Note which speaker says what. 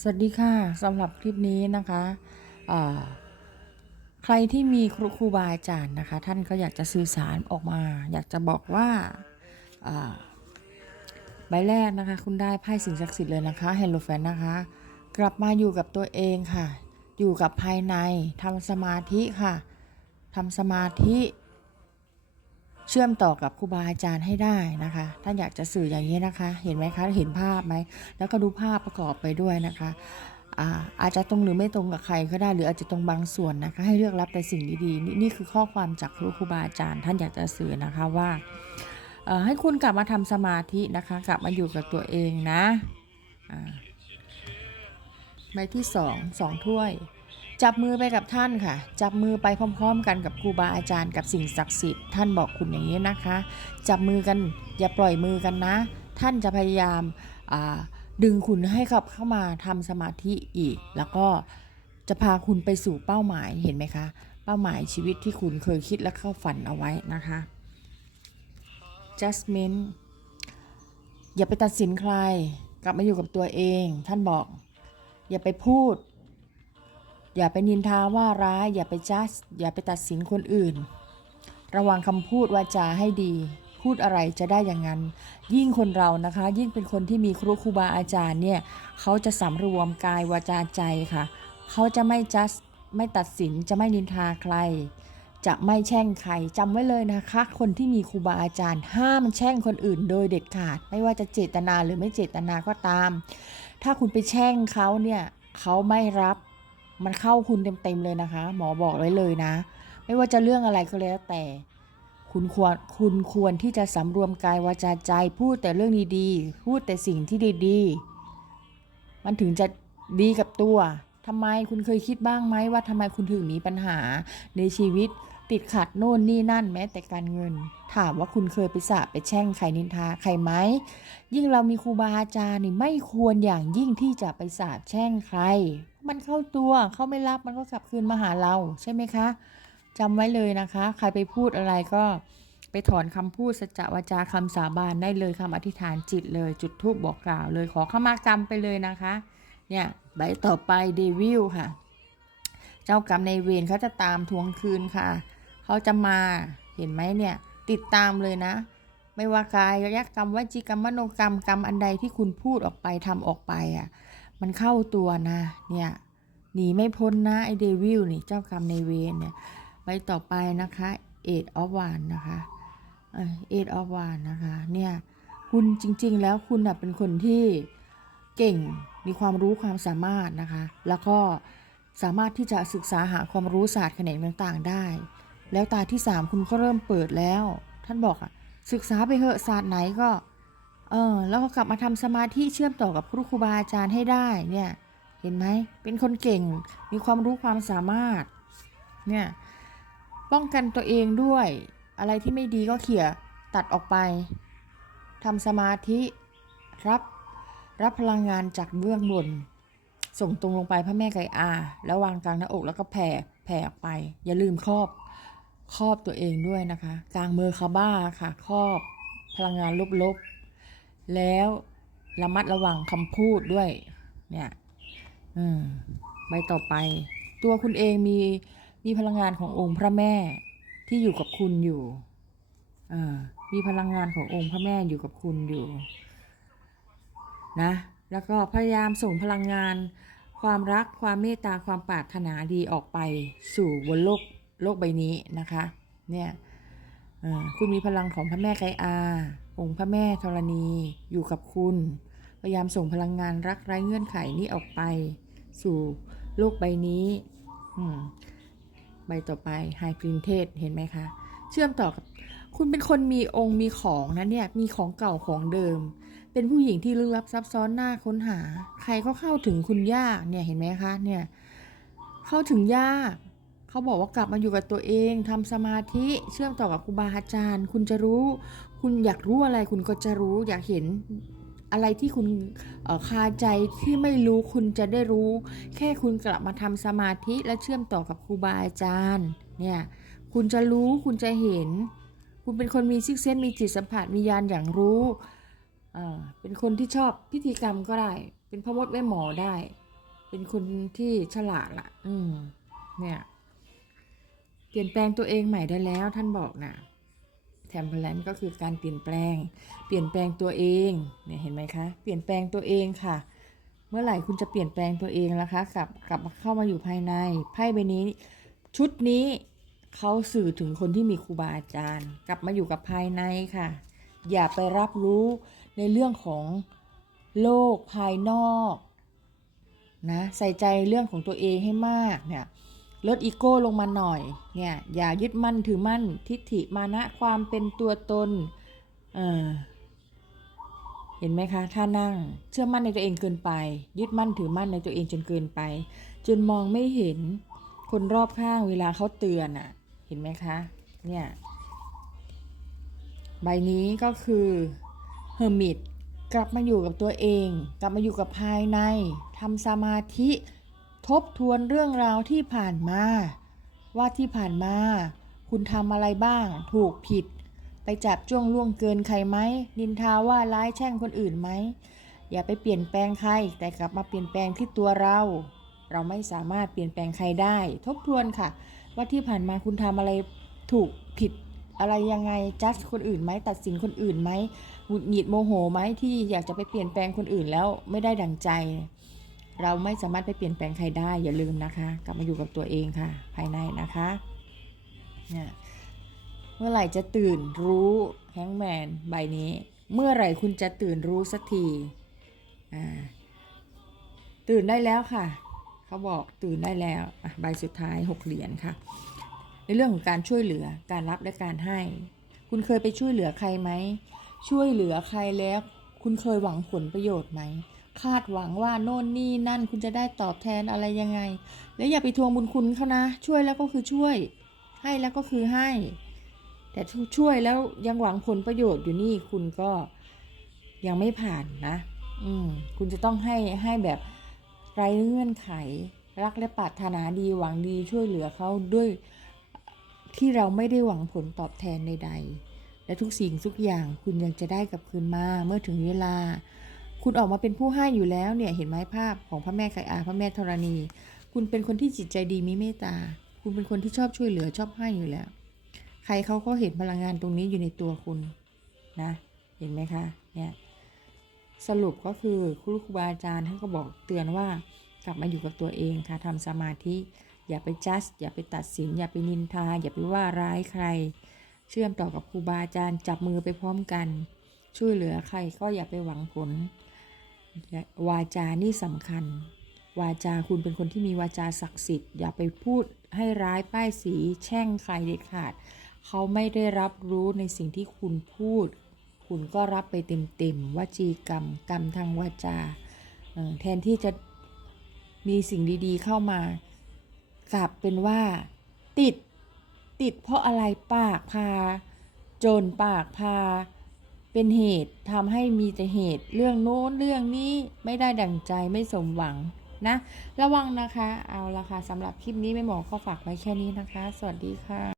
Speaker 1: สวัสดีค่ะสำหรับคลิปนี้นะคะใครที่มีครูครูบาอาจารย์นะคะ ท่านก็อยากจะสื่อสารออกมา อยากจะบอกว่าใบแรกนะคะ คุณได้ไพ่สิ่งศักดิ์สิทธิ์เลยนะคะเฮลโลแฟนนะคะ กลับมาอยู่กับตัวเองค่ะ อยู่กับภายในทำสมาธิค่ะทำสมาธิ เชื่อมต่อกับครูบาอาจารย์ให้ได้นะคะ ท่านอยากจะสื่ออย่างนี้นะคะ เห็นไหมคะ เห็นภาพไหม แล้วก็ดูภาพประกอบไปด้วยนะคะอาอาจจะตรงหรือไม่ตรงกับใครก็ได้หรืออาจจะตรงบางส่วนนะคะ ให้เลือกรับแต่สิ่งดีๆนี่นี่คือข้อความจากครูครูบาอาจารย์ ท่านอยากจะสื่อนะคะว่าให้คุณกลับมาทำสมาธินะคะ กลับมาอยู่กับตัวเองนะอ่าใบที่สองสองถ้วย จับมือไปกับท่านค่ะ จับมือไปพร้อมๆ กันกับครูบาอาจารย์กับสิ่งศักดิ์สิทธิ์ ท่านบอกคุณอย่างนี้นะคะ จับมือกันอย่าปล่อยมือกันนะ ท่านจะพยายามาดึงคุณให้กลับเข้ามาทำสมาธิอีก แล้วก็จะพาคุณไปสู่เป้าหมายเห็นไหมคะ เป้าหมายชีวิตที่คุณเคยคิดและเข้าฝันเอาไว้นะคะ Jasmine อย่าไปตัดสินใคร กลับมาอยู่กับตัวเอง ท่านบอก อย่าไปพูด อย่าไปนินทาว่าร้ายอย่าไปจัดอย่าไปตัดสินคนอื่น ระวังคำพูดวาจาให้ดี พูดอะไรจะได้อย่างนั้น ยิ่งคนเรานะคะ ยิ่งเป็นคนที่มีครูครูบาอาจารย์เนี่ยเขาจะสำรวมกายวาจาใจค่ะ เขาจะไม่จัดไม่ตัดสินจะไม่นินทาใคร จะไม่แช่งใครจำไว้เลยนะคะ คนที่มีครูบาอาจารย์ ห้ามแช่งคนอื่นโดยเด็ดขาด ไม่ว่าจะเจตนาหรือไม่เจตนาก็ตาม ถ้าคุณไปแช่งเขาเนี่ยเขาไม่รับ มันเข้าคุณเต็มๆเลยนะคะ หมอบอกไว้เลยนะ ไม่ว่าจะเรื่องอะไรก็แล้วแต่ คุณควรคุณควรที่จะสำรวมกายวาจาใจ พูดแต่เรื่องดีๆ พูดแต่สิ่งที่ดีๆ มันถึงจะดีกับตัวทำไมคุณเคยคิดบ้างไหมว่าทำไมคุณถึงมีปัญหาในชีวิตติดขัดโน่นนี่นั่นแม้แต่การเงิน ถามว่าคุณเคยไปสาปไปแช่งใครนินทาใครไหมยิ่งเรามีครูบาอาจารย์นี่ไม่ควรอย่างยิ่งที่จะไปสาปแช่งใคร มันเข้าตัวเขาไม่รับมันก็กลับคืนมาหาเราใช่ไหมคะจำไว้เลยนะคะ ใครไปพูดอะไรก็ไปถอนคำพูดสัจวาจาคำสาบานได้เลยคำอธิษฐานจิตเลยจุดทูบบอกกล่าวเลยขอขมากรรมไปเลยนะคะ เนี่ยใบต่อไปเดวิลค่ะ เจ้ากรรมในเวรเขาจะตามทวงคืนค่ะเขาจะมาเห็นไหมเนี่ยติดตามเลยนะ ไม่ว่ากายยักกรรมวจีกรรมมโนกรรมกรรมอันใดที่คุณพูดออกไปทำออกไปอะ มันเข้าตัวนะ เนี่ยหนีไม่พ้นนะไอเดวิลนี่เจ้ากรรมในเวรเนี่ยใบต่อไปนะคะเอ็ดออฟวานนะคะเอ็ดออฟวานนะคะเนี่ยคุณจริง ๆ แล้วคุณเป็นคนที่เก่งมีความรู้ความสามารถนะคะ แล้วก็สามารถที่จะศึกษาหาความรู้ศาสตร์แขนงต่างๆได้ แล้วตาที่สามคุณก็เริ่มเปิดแล้ว ท่านบอกอะศึกษาไปเหอะศาสตร์ไหนก็ เออแล้วก็กลับมาทำสมาธิเชื่อมต่อกับครูครูบาอาจารย์ให้ได้เนี่ย เห็นไหมเป็นคนเก่งมีความรู้ความสามารถเนี่ยป้องกันตัวเองด้วย อะไรที่ไม่ดีก็เขี่ยตัดออกไปทำสมาธิรับรับพลังงานจากเบื้องบน ส่งตรงลงไปพระแม่ไก่อา แล้ววางกลางหน้าอกแล้วก็แผ่แผ่ออกไป อย่าลืมครอบครอบตัวเองด้วยนะคะ กลางมือคาบ้าค่ะ ครอบพลังงานลบๆ แล้วระมัดระวังคำพูดด้วย เนี่ยอืมใบต่อไป ตัวคุณเองมีมีพลังงานขององค์พระแม่ที่อยู่กับคุณอยู่อ่ามีพลังงานขององค์พระแม่อยู่กับคุณอยู่นะ แล้วก็พยายามส่งพลังงาน ความรักความเมตตาความปรารถนาดีออกไปสู่บนโลกโลกใบนี้นะคะ เนี่ยอ่อคุณมีพลังของพระแม่ไกอา องค์พระแม่ธรณีอยู่กับคุณ พยายามส่งพลังงานรักไร้เงื่อนไขนี้ออกไป สู่โลกใบนี้ใบต่อไปไฮพรินเทสเห็นไหมคะ เชื่อมต่อกับ คุณเป็นคนมีองค์มีของนะเนี่ย มีของเก่าของเดิม เป็นผู้หญิงที่ลึกลับซับซ้อนหน้าค้นหา ใครก็เข้าถึงคุณยากเนี่ยเห็นไหมคะเนี่ย เข้าถึงยาก เขาบอกว่ากลับมาอยู่กับตัวเองทำสมาธิเชื่อมต่อกับครูบาอาจารย์ คุณจะรู้ คุณอยากรู้อะไร คุณก็จะรู้อยากเห็นอะไรที่คุณคาใจที่ไม่รู้คุณจะได้รู้ แค่คุณกลับมาทำสมาธิและเชื่อมต่อกับครูบาอาจารย์เนี่ยคุณจะรู้คุณจะเห็น คุณเป็นคนมีซิกเซนมีจิตสัมผัสมียานอย่างรู้เป็นคนที่ชอบพิธีกรรมก็ได้ เป็นพ่อมดแม่หมอได้ เป็นคนที่ฉลาดละอืมเนี่ย เปลี่ยนแปลงตัวเองใหม่ได้แล้วท่านบอกนะแทมเพลนก็คือการเปลี่ยนแปลง เปลี่ยนแปลงตัวเองเนี่ยเห็นไหมคะ เปลี่ยนแปลงตัวเองค่ะ เมื่อไหร่คุณจะเปลี่ยนแปลงตัวเองล่ะคะกลับกลับเข้ามาอยู่ภายในไพ่ใบนี้ ชุดนี้เขาสื่อถึงคนที่มีครูบาอาจารย์ กลับมาอยู่กับภายในค่ะ อย่าไปรับรู้ในเรื่องของโลกภายนอกนะใส่ใจเรื่องของตัวเองให้มากเนี่ย ลดอีโก้ลงมาหน่อย เนี่ย อย่ายึดมั่นถือมั่น ทิฏฐิมานะความเป็นตัวตน เออเห็นไหมคะ ถ้านั่ง เชื่อมั่นในตัวเองเกินไป ยึดมั่นถือมั่นในตัวเองจนเกินไป จนมองไม่เห็นคนรอบข้างเวลาเขาเตือนอะ่ะ เห็นไหมคะ เนี่ย ใบนี้ก็คือเฮอร์มิตกลับมาอยู่กับตัวเอง กลับมาอยู่กับภายในทำสมาธิ ทบทวนเรื่องราวที่ผ่านมา ว่าที่ผ่านมา คุณทำอะไรบ้าง ถูกผิด ไปจับจ้วงล่วงเกินใครไหมนินทาว่าร้ายแช่งคนอื่นไหม อย่าไปเปลี่ยนแปลงใคร แต่กลับมาเปลี่ยนแปลงที่ตัวเรา เราไม่สามารถเปลี่ยนแปลงใครได้ ทบทวนค่ะ ว่าที่ผ่านมาคุณทำอะไรถูกผิดอะไรยังไงจัดคนอื่นไหมตัดสินคนอื่นไหมหงุดหงิดโมโหไหมที่อยากจะไปเปลี่ยนแปลงคนอื่นแล้วไม่ได้ดังใจ เราไม่สามารถไปเปลี่ยนแปลงใครได้อย่าลืมนะคะ กลับมาอยู่กับตัวเองค่ะ ภายในนะคะเนี่ยเมื่อไหร่จะตื่นรู้แฮงแมนใบนี้ เมื่อไหร่คุณจะตื่นรู้สักทีอ่าตื่นได้แล้วค่ะ เขาบอกตื่นได้แล้วใบสุดท้ายหกเหรียญค่ะ ในเรื่องของการช่วยเหลือการรับและการให้ คุณเคยไปช่วยเหลือใครไหมช่วยเหลือใครแล้ว คุณเคยหวังผลประโยชน์ไหม คาดหวังว่าโน่นนี่นั่นคุณจะได้ตอบแทนอะไรยังไง แล้วอย่าไปทวงบุญคุณเขานะ ช่วยแล้วก็คือช่วย ให้แล้วก็คือให้ แต่ช่วยแล้วยังหวังผลประโยชน์อยู่นี่คุณก็ยังไม่ผ่านนะ อืม คุณจะต้องให้ให้แบบไร้เงื่อนไข รักและปรารถนาดีหวังดีช่วยเหลือเขาด้วยที่เราไม่ได้หวังผลตอบแทนใด ๆ และทุกสิ่งทุกอย่างคุณยังจะได้กลับคืนมาเมื่อถึงเวลา คุณออกมาเป็นผู้ให้อยู่แล้วเนี่ยเห็นไหมภาพของพระแม่ไก่อาพระแม่ธรณี คุณเป็นคนที่จิตใจดีมีเมตตา คุณเป็นคนที่ชอบช่วยเหลือชอบให้อยู่แล้ว ใครเขาก็เห็นพลังงานตรงนี้อยู่ในตัวคุณนะ เห็นไหมคะเนี่ยสรุปก็คือครูครูบาอาจารย์ท่านก็บอกเตือนว่ากลับมาอยู่กับตัวเองค่ะทำสมาธิอย่าไปจัดอย่าไปตัดสิน อย่าไปนินทา อย่าไปว่าร้ายใคร เชื่อมต่อกับครูบาอาจารย์จับมือไปพร้อมกัน ช่วยเหลือใครก็อย่าไปหวังผล วาจานี่สำคัญ วาจาคุณเป็นคนที่มีวาจาศักดิ์สิทธิ์ อย่าไปพูดให้ร้ายป้ายสีแช่งใครเด็ดขาด เขาไม่ได้รับรู้ในสิ่งที่คุณพูด คุณก็รับไปเต็มๆวจีกรรม กรรมทางวาจา แทนที่จะมีสิ่งดีๆเข้ามากลับเป็นว่า ติดติดเพราะอะไรปากพา โจรปากพา เป็นเหตุทำให้มีแต่เหตุเรื่องโน้นเรื่องนี้ไม่ได้ดั่งใจไม่สมหวังนะ ระวังนะคะ เอาละค่ะสำหรับคลิปนี้ไม่หมอก็ฝากไว้แค่นี้นะคะ สวัสดีค่ะ